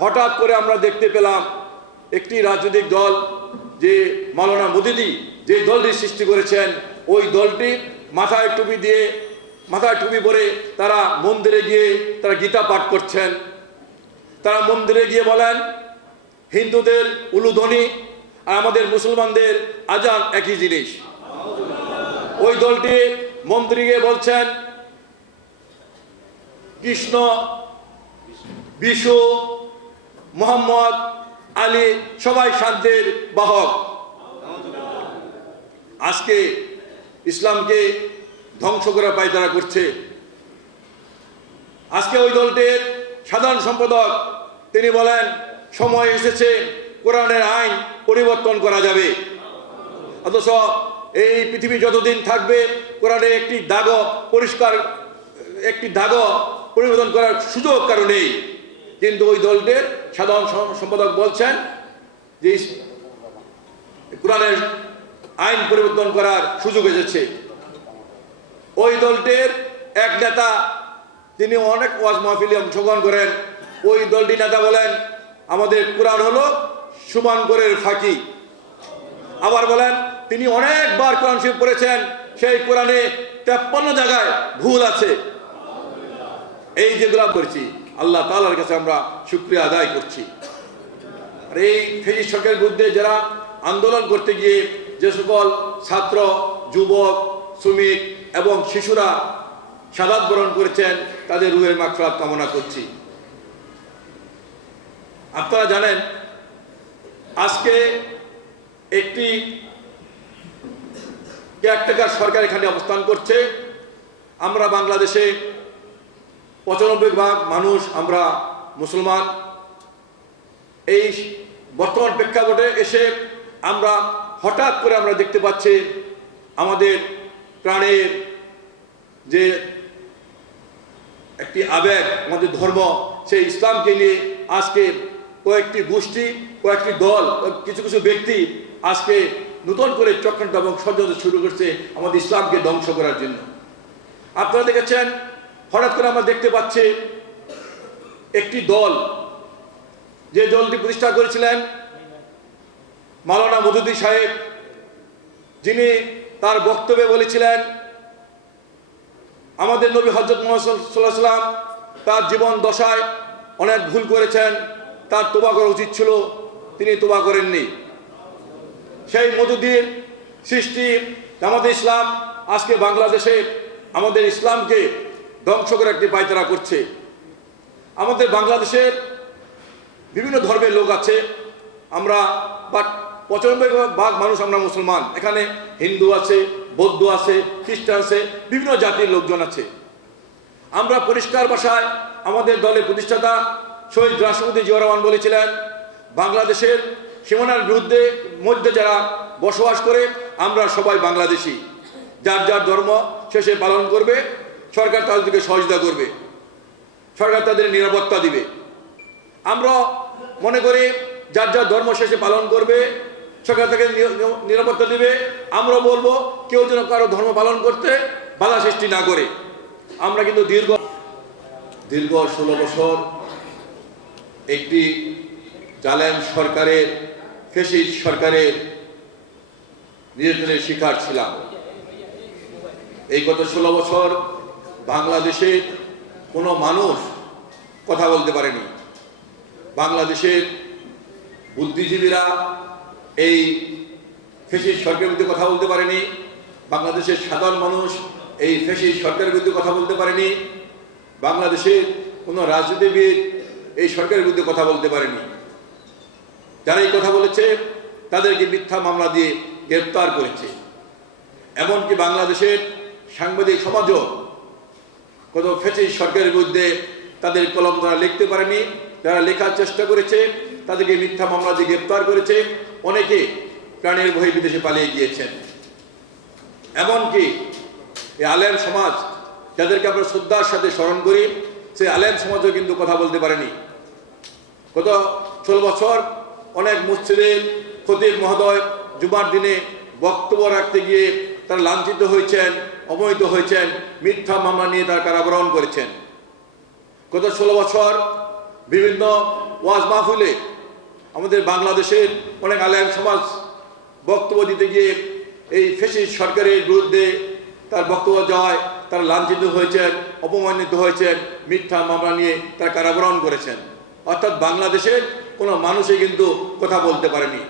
হঠাৎ করে আমরা দেখতে পেলাম একটি রাজনৈতিক দল, যে মাওলানা মওদুদী যে দলটি সৃষ্টি করেছেন, ওই দলটি মাথায় টুপি পরে তারা মন্দিরে গিয়ে তারা গীতা পাঠ করছেন। তারা মন্দিরে গিয়ে বলেন হিন্দুদের উলুধ্বনি আর আমাদের মুসলমানদের আজান একই জিনিস। ওই দলটি মন্দিরে গিয়ে বলছেন কৃষ্ণ, বিশু, মোহাম্মদ, আলী সবাই শান্তির বাহক। আজকে ইসলামকে ধ্বংস করার পায়তারা করছে। আজকে ওই দলটির সাধারণ সম্পাদক তিনি বলেন সময় এসেছে কোরআনের আইন পরিবর্তন করা যাবে। অথচ এই পৃথিবী যতদিন থাকবে কোরআনে একটি দাগও পরিবর্তন করার সুযোগ কারো নেই। কিন্তু ওই দলটির সাধারণ সম্পাদক বলছেন যে কোরআনের আইন পরিবর্তন করার সুযোগ এসেছে। ওই দলটির এক নেতা তিনি অনেক ওয়াজ মাহফিলে অংশগ্রহণ করেন। ওই দলটি নেতা বলেন আমাদের কোরআন হলো শুভঙ্করের ফাঁকি। আবার বলেন তিনি অনেকবার কোরআন শরীফ পড়েছেন, সেই কোরআনে 53 জায়গায় ভুল আছে। এই যেগুলো করছি আল্লাহ তাআলার কাছে আমরা শুকরিয়া আদায় করছি। আর এই ফেজি সরকারের বিরুদ্ধে যারা আন্দোলন করতে গিয়ে যে সকল ছাত্র, যুবক, শ্রমিক এবং শিশুরা শাহাদাত বরণ করেছেন তাদের রুহের মাগফিরাত কামনা করছি। আপনারা জানেন আজকে একটি কেয়ারটেকার সরকার এখানে অবস্থান করছে। আমরা বাংলাদেশে 95% মানুষ আমরা মুসলমান। এই বর্তমান প্রেক্ষাপটে এসে আমরা হঠাৎ করে আমরা দেখতে পাচ্ছি আমাদের প্রাণের যে একটি আবেগ, আমাদের ধর্ম, সেই ইসলামকে নিয়ে আজকে কয়েকটি গোষ্ঠী, কয়েকটি দল, কিছু কিছু ব্যক্তি আজকে নতুন করে চক্রান্ত এবং ষড়যন্ত্র শুরু করছে আমাদের ইসলামকে ধ্বংস করার জন্য। আপনারা দেখেছেন হঠাৎ করে আমরা দেখতে পাচ্ছি একটি দল, যে দলটি প্রতিষ্ঠা করেছিলেন মাওলানা মওদুদী সাহেব, যিনি তার বক্তব্যে বলেছিলেন আমাদের নবী হযরত মুহাম্মদ সাল্লাল্লাহু আলাইহি ওয়াসাল্লাম তার জীবন দশায় অনেক ভুল করেছেন, তার তওবা করা উচিত ছিল, তিনি তওবা করেননি। সেই মওদুদীর সৃষ্টি জামাতে ইসলাম আজকে বাংলাদেশে আমাদের ইসলামকে ধ্বংস করে একটি পায়তারা করছে। আমাদের বাংলাদেশের বিভিন্ন ধর্মের লোক আছে, আমরা 95% মানুষ আমরা মুসলমান। এখানে হিন্দু আছে, বৌদ্ধ আছে, খ্রিস্টান আছে, বিভিন্ন জাতির লোকজন আছে। আমরা পরিষ্কার ভাষায় আমাদের দলের প্রতিষ্ঠাতা শহীদ রাষ্ট্রপতি জিয়াউর রহমান বলেছিলেন বাংলাদেশের সীমানার মধ্যে যারা বসবাস করে আমরা সবাই বাংলাদেশি, যার যার ধর্ম শেষে পালন করবে, সরকার তাদেরকে সহযোগিতা করবে, সরকার তাদের নিরাপত্তা দিবে। আমরা মনে করি যার যার ধর্ম শেষে পালন করবে, সরকার তাকে নিরাপত্তা দিবে। আমরা বলবো কেউ যেন কারো ধর্ম পালন করতে বাধা সৃষ্টি না করে। আমরা কিন্তু দীর্ঘ 16 বছর একটি জালেম সরকারের, ফ্যাসিস্ট সরকারের নির্যাতনের শিকার ছিলাম। এই গত 16 বছর বাংলাদেশের কোনো মানুষ কথা বলতে পারেনি। বাংলাদেশের বুদ্ধিজীবীরা এই ফ্যাসিস্ট সরকারের বিরুদ্ধে কথা বলতে পারেনি। বাংলাদেশের সাধারণ মানুষ এই ফ্যাসিস্ট সরকারের বিরুদ্ধে কথা বলতে পারেনি। বাংলাদেশের কোনো রাজনীতিবিদ এই সরকারের বিরুদ্ধে কথা বলতে পারেনি। যারা এই কথা বলেছে তাদেরকে মিথ্যা মামলা দিয়ে গ্রেপ্তার করেছে। এমনকি বাংলাদেশের সাংবাদিক সমাজও কত ফ্যাসিস্ট সরকারের বিরুদ্ধে তাদের কলম দ্বারা লিখতে পারেনি। যারা লেখার চেষ্টা করেছে তাদেরকে মিথ্যা মামলা দিয়ে গ্রেপ্তার করেছে। অনেকে প্রাণের ভয়ে বিদেশে পালিয়ে গিয়েছেন। এমনকি এই আলেম সমাজ, যাদেরকে আমরা শ্রদ্ধার সাথে স্মরণ করি, সেই আলেম সমাজও কিন্তু কথা বলতে পারেনি। গত 16 বছর অনেক মসজিদের খতিব মহোদয় জুমার দিনে বক্তব্য রাখতে গিয়ে তারা লাঞ্ছিত হয়েছেন, অবহিত হয়েছেন, মিথ্যা মামলা নিয়ে তারা কারাবরণ করেছেন। গত 16 বছর বিভিন্ন ওয়াজ মাহফিলে আমাদের বাংলাদেশের অনেক আলেম সমাজ বক্তব্য দিতে গিয়ে এই ফ্যাসিস্ট সরকারের বিরুদ্ধে তার বক্তব্য দেওয়ায় তারা লাঞ্ছিত হয়েছেন, অপমানিত হয়েছেন, মিথ্যা মামলা নিয়ে তারা কারাবরণ করেছেন। অর্থাৎ বাংলাদেশের কোনো মানুষই কিন্তু কথা বলতে পারেনি।